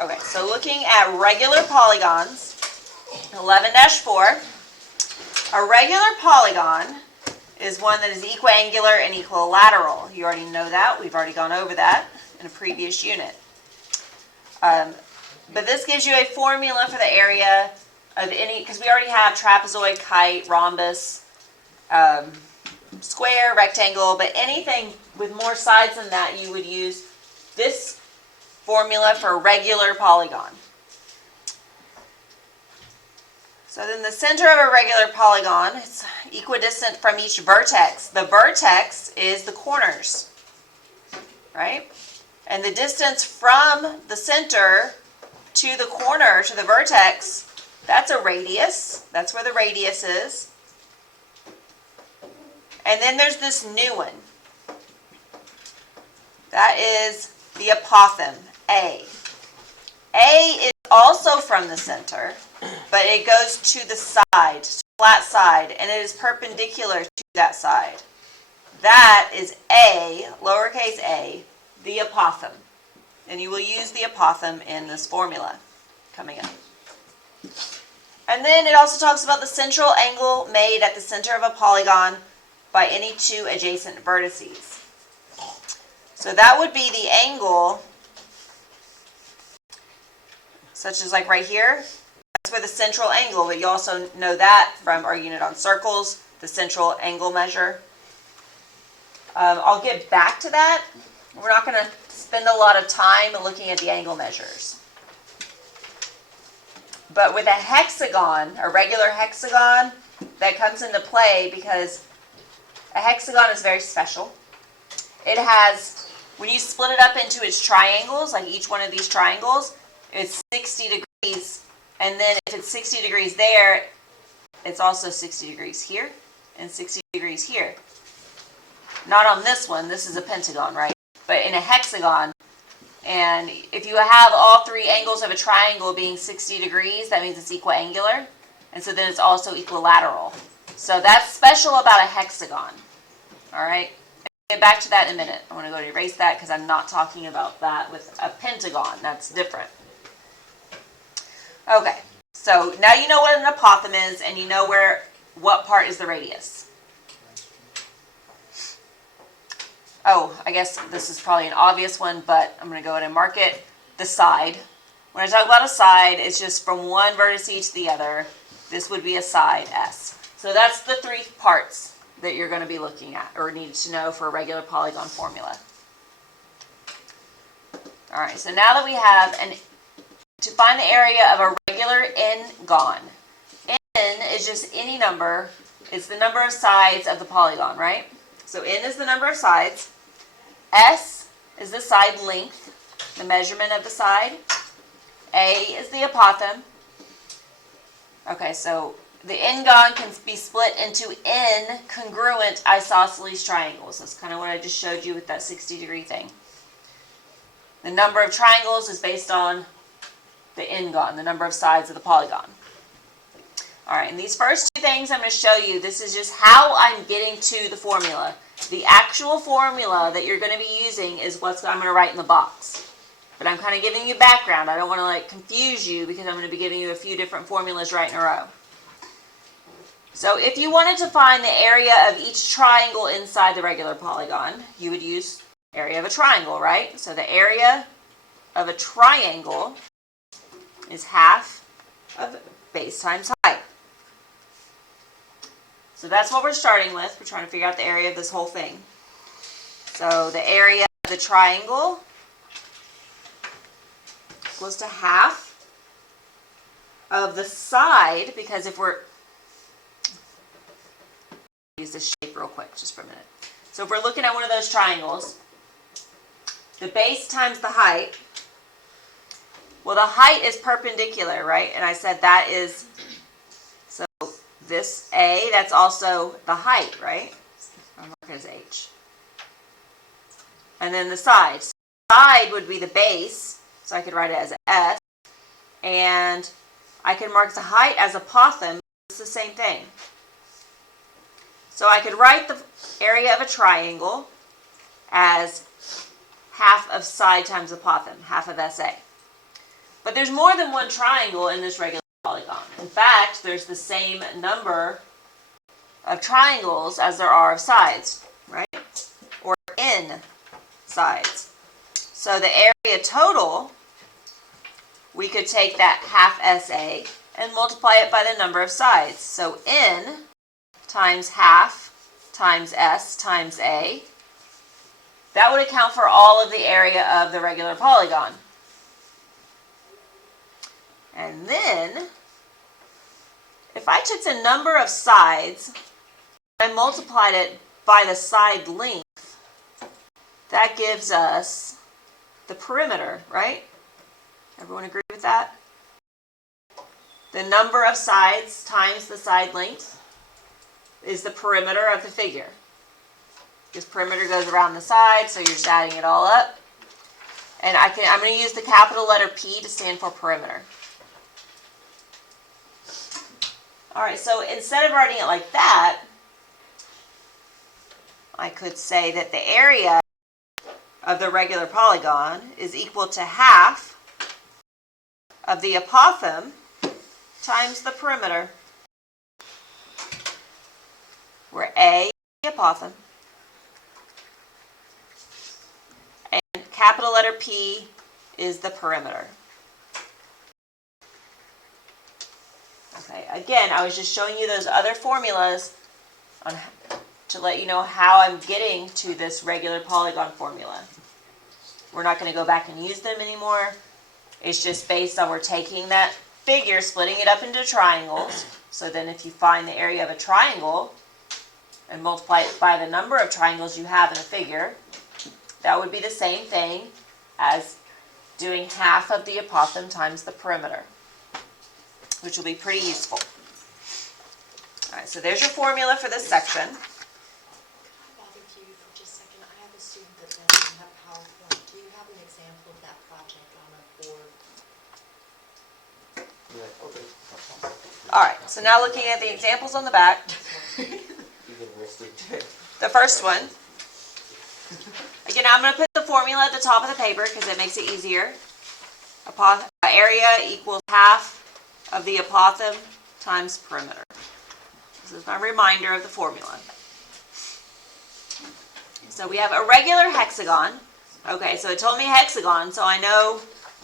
Okay, so looking at regular polygons, 11-4, a regular polygon is one that is equiangular and equilateral. You already know that. We've already gone over that in a previous unit. But this gives you a formula for the area of any, because we already have trapezoid, kite, rhombus, square, rectangle, but anything with more sides than that, you would use this formula for a regular polygon. So then the center of a regular polygon is equidistant from each vertex. The vertex is the corners, right? And the distance from the center to the corner, to the vertex, that's a radius. That's where the radius is. And then there's this new one. That is the apothem, A. A is also from the center, but it goes to the side, flat side, and it is perpendicular to that side. That is A, lowercase a, the apothem. And you will use the apothem in this formula coming up. And then it also talks about the central angle made at the center of a polygon by any two adjacent vertices. So that would be the angle, such as like right here. That's where the central angle, but you also know that from our unit on circles, the central angle measure. I'll get back to that. We're not going to spend a lot of time looking at the angle measures. But with a hexagon, a regular hexagon, that comes into play because a hexagon is very special. It has, when you split it up into its triangles, like each one of these triangles, it's 60 degrees. And then if it's 60 degrees there, it's also 60 degrees here and 60 degrees here. Not on this one. This is a pentagon, right? But in a hexagon, and if you have all three angles of a triangle being 60 degrees, that means it's equiangular. And so then it's also equilateral. So that's special about a hexagon. All right? I'll get back to that in a minute. I want to go to erase that because I'm not talking about that with a pentagon. That's different. Okay. So now you know what an apothem is, and you know what part is the radius. Oh, I guess this is probably an obvious one, but I'm going to go ahead and mark it. The side. When I talk about a side, it's just from one vertex to the other. This would be a side S. So that's the three parts that you're going to be looking at or need to know for a regular polygon formula. All right, so now that we have to find the area of a regular n-gon. N is just any number. It's the number of sides of the polygon, right? So n is the number of sides. S is the side length, the measurement of the side. A is the apothem. Okay, so the n-gon can be split into n congruent isosceles triangles. That's kind of what I just showed you with that 60-degree thing. The number of triangles is based on the n-gon, the number of sides of the polygon. All right, and these first two things I'm going to show you, this is just how I'm getting to the formula. The actual formula that you're going to be using is what I'm going to write in the box. But I'm kind of giving you background. I don't want to confuse you because I'm going to be giving you a few different formulas right in a row. So if you wanted to find the area of each triangle inside the regular polygon, you would use area of a triangle, right? So the area of a triangle is half of base times height. So that's what we're starting with. We're trying to figure out the area of this whole thing. So the area of the triangle equals to half of the side, because if we're, use this shape real quick just for a minute. So if we're looking at one of those triangles, the base times the height, well, the height is perpendicular, right? And I said that is, so this A, that's also the height, right? I'll mark it as H. And then the side. So the side would be the base, so I could write it as S. And I could mark the height as apothem. It's the same thing. So I could write the area of a triangle as half of side times apothem, half of SA. But there's more than one triangle in this regular polygon. In fact, there's the same number of triangles as there are of sides, right? Or in sides. So the area total, we could take that half SA and multiply it by the number of sides. So N times half times S times A. That would account for all of the area of the regular polygon. And then, if I took the number of sides and multiplied it by the side length, that gives us the perimeter, right? Everyone agree with that? The number of sides times the side length is the perimeter of the figure. This perimeter goes around the side, so you're just adding it all up. And I'm going to use the capital letter P to stand for perimeter. All right, so instead of writing it like that, I could say that the area of the regular polygon is equal to half of the apothem times the perimeter, where A is the apothem, and capital letter P is the perimeter. Okay, again, I was just showing you those other formulas to let you know how I'm getting to this regular polygon formula. We're not going to go back and use them anymore. It's just based on we're taking that figure, splitting it up into triangles. So then if you find the area of a triangle and multiply it by the number of triangles you have in a figure, that would be the same thing as doing half of the apothem times the perimeter, which will be pretty useful. All right, so there's your formula for this section. Can I bother you for just a second? I have a student that doesn't have PowerPoint. Do you have an example of that project on a board? Yeah, okay. All right, so now looking at the examples on the back, the first one, again, I'm going to put the formula at the top of the paper because it makes it easier. Area equals half of the apothem times perimeter. This is my reminder of the formula. So we have a regular hexagon. Okay, so it told me hexagon, so I know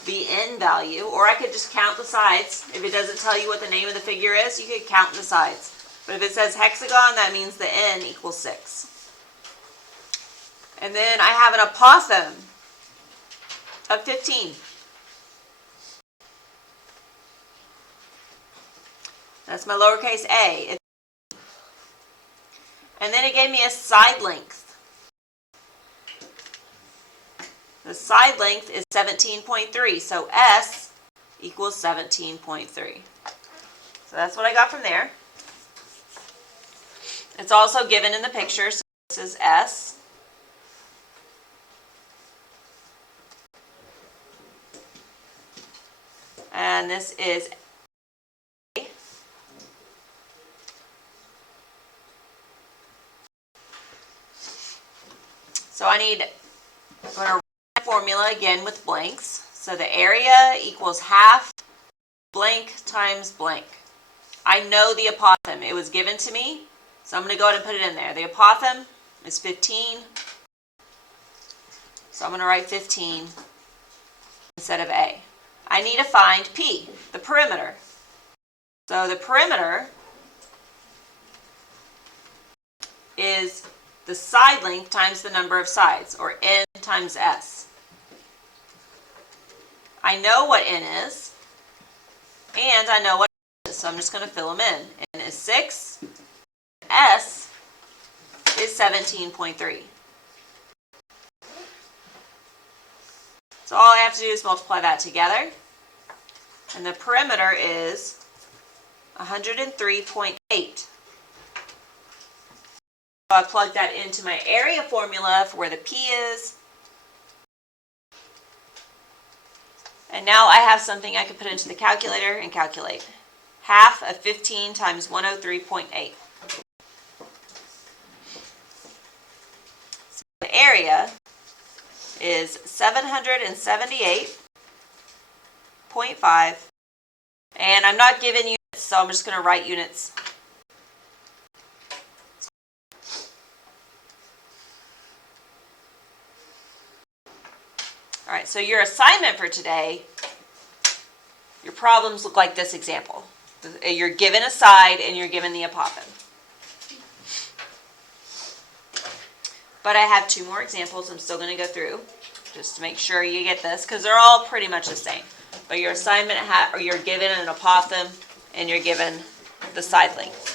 the N value, or I could just count the sides. If it doesn't tell you what the name of the figure is, you could count the sides. But if it says hexagon, that means the N equals 6. And then I have an apothem of 15. That's my lowercase a. And then it gave me a side length. The side length is 17.3, so S equals 17.3. So that's what I got from there. It's also given in the picture, so this is S. And this is A. So I'm going to write my formula again with blanks. So the area equals half blank times blank. I know the apothem. It was given to me, so I'm going to go ahead and put it in there. The apothem is 15. So I'm going to write 15 instead of A. I need to find P, the perimeter. So the perimeter is the side length times the number of sides, or N times S. I know what N is, and I know what S is, so I'm just going to fill them in. N is 6, S is 17.3. So all I have to do is multiply that together, and the perimeter is 103.8. So I plug that into my area formula for where the P is. And now I have something I can put into the calculator and calculate. Half of 15 times 103.8. So the area is 778 0.5. And I'm not given units, so I'm just going to write units. All right, so your assignment for today, your problems look like this example. You're given a side and you're given the apothem. But I have 2 more examples I'm still going to go through just to make sure you get this, because they're all pretty much the same. But your assignment, or you're given an apothem and you're given the side length.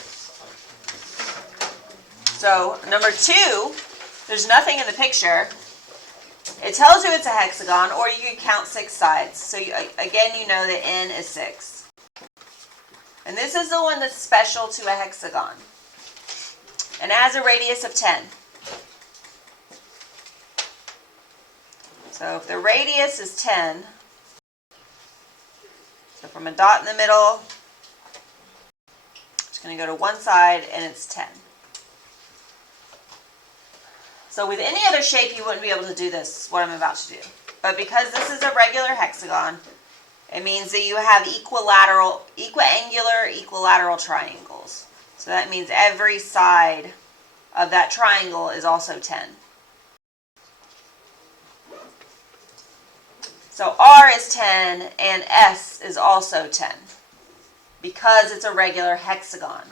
So number 2, there's nothing in the picture. It tells you it's a hexagon, or you can count 6 sides. So again, you know that n is 6. And this is the one that's special to a hexagon. And it has a radius of 10. So if the radius is 10, so from a dot in the middle, it's going to go to one side, and it's 10. So with any other shape, you wouldn't be able to do this, what I'm about to do. But because this is a regular hexagon, it means that you have equiangular, equilateral triangles. So that means every side of that triangle is also 10. So R is 10 and S is also 10 because it's a regular hexagon.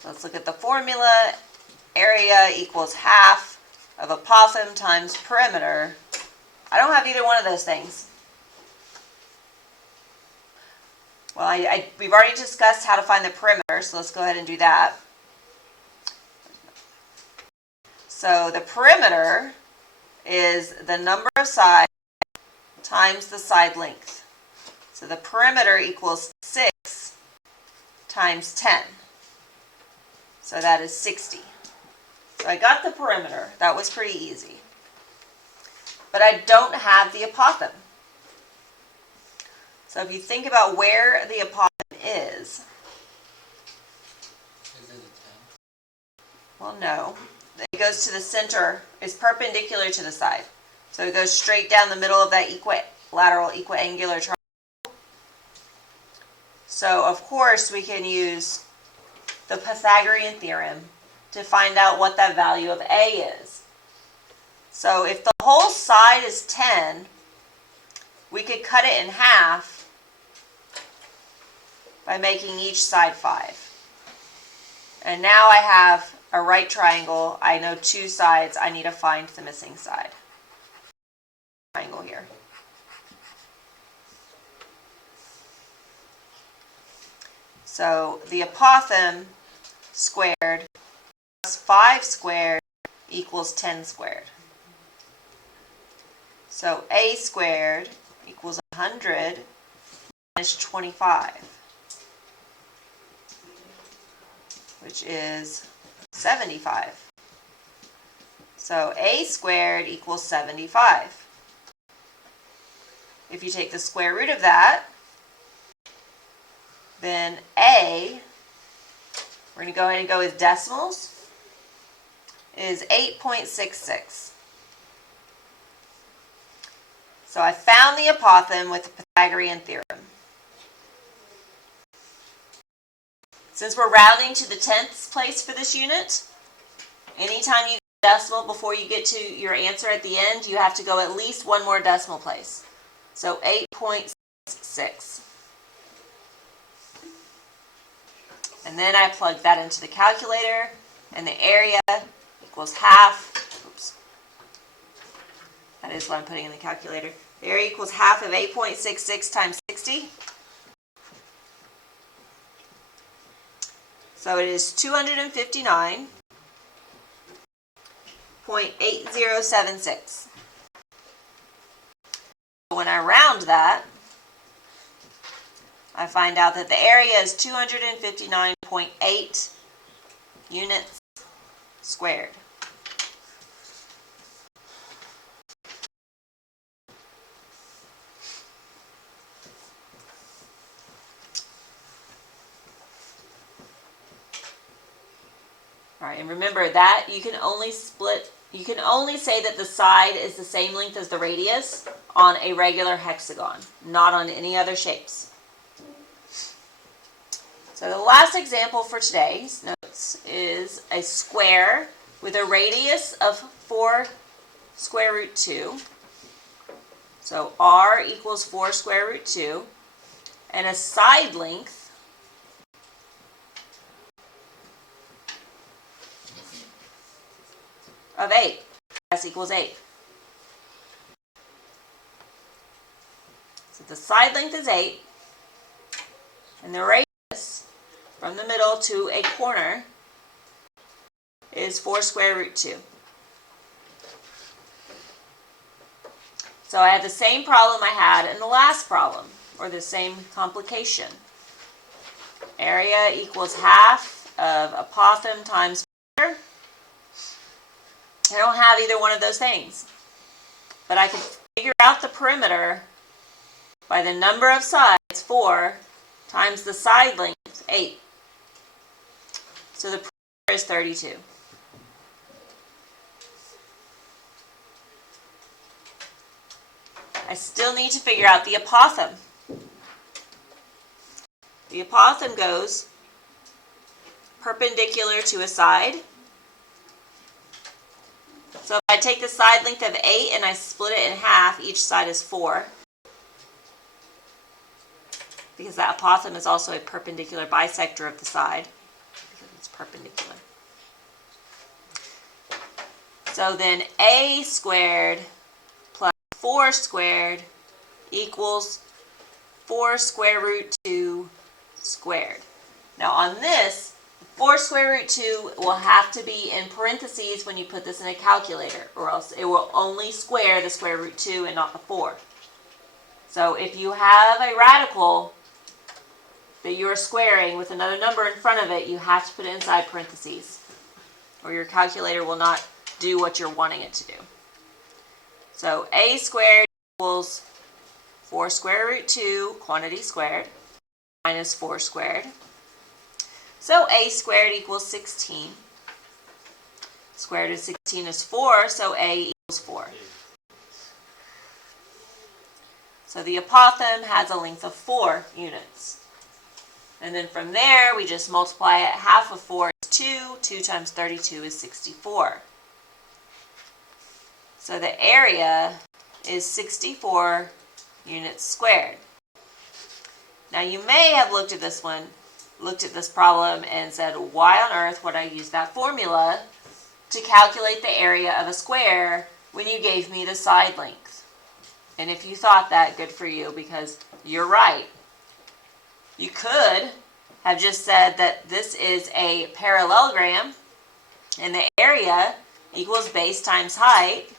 So let's look at the formula. Area equals half of apothem times perimeter. I don't have either one of those things. Well, we've already discussed how to find the perimeter, so let's go ahead and do that. So the perimeter is the number of sides times the side length. So the perimeter equals 6 times 10. So that is 60. So I got the perimeter. That was pretty easy. But I don't have the apothem. So if you think about where the apothem is. Is it a 10? Well, no. It goes to the center. It's perpendicular to the side. So it goes straight down the middle of that equilateral, equiangular triangle. So, of course, we can use the Pythagorean theorem to find out what that value of A is. So if the whole side is 10, we could cut it in half by making each side 5. And now I have a right triangle. I know 2 sides. I need to find the missing side. Triangle here. So the apothem squared plus 5 squared equals 10 squared. So A squared equals 100 minus 25, which is 75. So A squared equals 75. If you take the square root of that, then A, we're going to go ahead and go with decimals, is 8.66. So I found the apothem with the Pythagorean theorem. Since we're rounding to the 10th place for this unit, anytime you get a decimal before you get to your answer at the end, you have to go at least one more decimal place. So 8.66. And then I plug that into the calculator, and the area equals half. Oops. That is what I'm putting in the calculator. The area equals half of 8.66 times 60. So it is 259.8076. When I round that, I find out that the area is 259.8 units squared. All right, and remember that you can only say that the side is the same length as the radius on a regular hexagon, not on any other shapes. So the last example for today's notes is a square with a radius of 4 square root 2. So r equals 4 square root 2, and a side length of 8. S equals 8. So the side length is 8, and the radius from the middle to a corner is 4 square root 2. So I have the same problem I had in the last problem, or the same complication. Area equals half of apothem times perimeter. I don't have either one of those things, but I can figure out the perimeter by the number of sides, 4, times the side length, 8. So the perimeter is 32. I still need to figure out the apothem. The apothem goes perpendicular to a side. So if I take the side length of 8 and I split it in half, each side is 4. Because that apothem is also a perpendicular bisector of the side. Because it's perpendicular. So then a squared plus 4 squared equals 4 square root 2 squared. Now on this, 4 square root 2 will have to be in parentheses when you put this in a calculator, or else it will only square the square root 2 and not the 4. So if you have a radical that you are squaring with another number in front of it, you have to put it inside parentheses, or your calculator will not do what you're wanting it to do. So a squared equals 4 square root 2, quantity squared, minus 4 squared. So a squared equals 16. Square root of 16 is 4, so a equals 4. So the apothem has a length of 4 units. And then from there, we just multiply it. Half of 4 is 2. 2 times 32 is 64. So the area is 64 units squared. Now you may have looked at this problem and said, why on earth would I use that formula to calculate the area of a square when you gave me the side length? And if you thought that, good for you, because you're right. You could have just said that this is a parallelogram and the area equals base times height.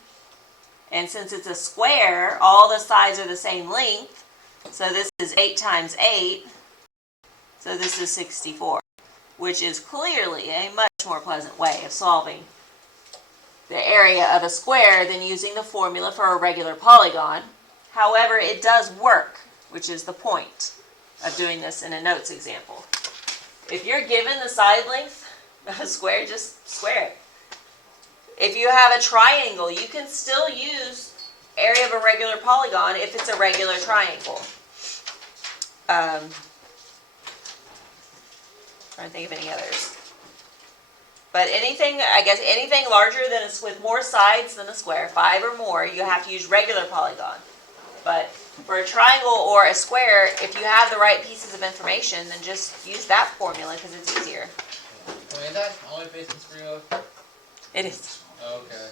And since it's a square, all the sides are the same length. So this is 8 times 8. So this is 64, which is clearly a much more pleasant way of solving the area of a square than using the formula for a regular polygon. However, it does work, which is the point of doing this in a notes example. If you're given the side length of a square, just square it. If you have a triangle, you can still use area of a regular polygon if it's a regular triangle. Trying to think of any others. But anything, I guess anything larger than with more sides than a square, 5 or more, you have to use regular polygon. But for a triangle or a square, if you have the right pieces of information, then just use that formula because it's easier. Wait, is that only based in 3 It is. Okay.